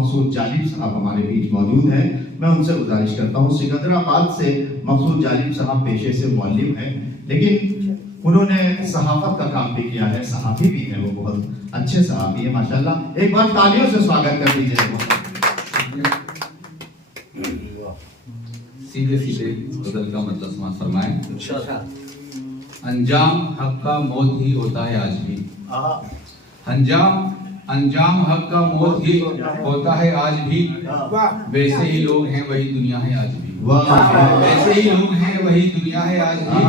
मकसूद जालिब साहब हमारे बीच मौजूद हैं। मैं उनसे गुजारिश करता हूँ, सिकंदराबाद से मकसूद जालिब साहब पेशे से मौलिम हैं, लेकिन उन्होंने सहाफत का काम भी किया है, सहाफी भी है, वो बहुत अच्छे सहाफी है माशाल्लाह। एक बार तालियों से स्वागत कर दीजिए। सीधे सीधे गजल का मतलब समाज फरमाएं। अंजाम हक का मौत ही होता है आज भी। अंजाम हक का मौत ही होता है आज भी। वैसे ही लोग हैं वही दुनिया है आज भी। वैसे ही लोग हैं वही दुनिया है आज भी।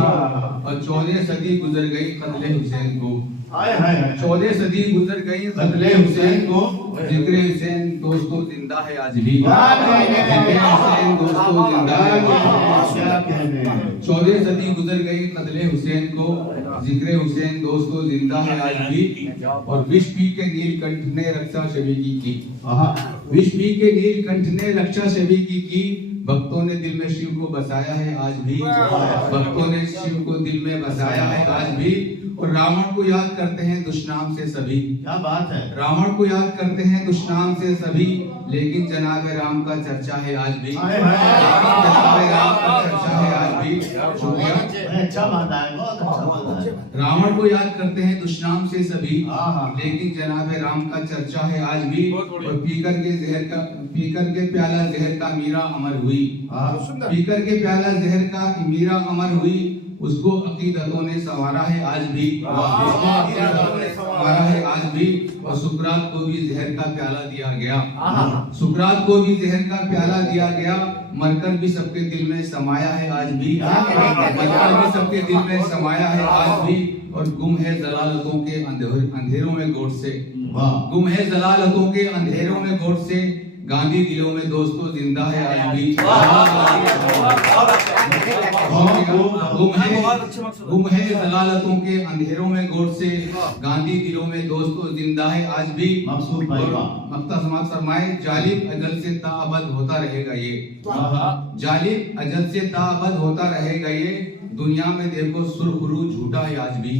और 14 सदी गुजर गई कत्ले हुसैन को। 14 सदी गुजर गई कत्ले हुसैन को। जिक्र हुसैन दोस्तों जिंदा है आज भी। जिक्र हुसैन दोस्तों जिंदा है। 14 सदी गुजर गई कत्ले हुसैन को। जिक्र हुसैन दोस्तों जिंदा है आज भी। और विष पी के नीलकंठ ने रक्षा शबीकी की। विष पी के नीलकंठ ने रक्षा शबीकी की। भक्तों ने दिल में शिव को बसाया है आज भी। भक्तों ने शिव को दिल में बसाया है आज भी। और रावण को याद करते हैं दुष्नाम से सभी। क्या बात है। रावण को याद करते हैं दुष्नाम से सभी, लेकिन जनाब राम का चर्चा है आज भी। जनाब राम का चर्चा है आज भी। शुक्रिया। अच्छा बात है, बहुत अच्छा बात है। रावण को याद करते हैं दुष्नाम से सभी, लेकिन जनाब राम का चर्चा है आज भी। और पीकर के प्याला जहर का मीरा अमर हुई। पीकर के प्याला जहर का मीरा अमर हुई। उसको अकीदतों ने संवारा है आज भी। उसको अकीदतों ने संवारा है आज भी। और सुकरात को भी जहर का प्याला दिया गया। सुकरात को भी जहर का प्याला दिया गया। मरकर भी सबके दिल में समाया है आज भी। मरकर भी सबके दिल में समाया है आज भी। और गुम है जलालतों के अंधेरों में गोट से। गुम है जलालतों के अंधेरों में गोट से। गांधी दिलों में दोस्तों जिंदा है आज भी। गुम है जलालतों के अंधेरों में गोट से। गांधी दिलों में दोस्तों जिंदा है आज भी। मकसूद भाई मक्ता समाज फरमाए। जालिब अजल से ताअबद होता रहेगा ये। जालिब अजल से ताअबद होता रहेगा ये। दुनिया में देखो सुरखरू झूठा है आज भी।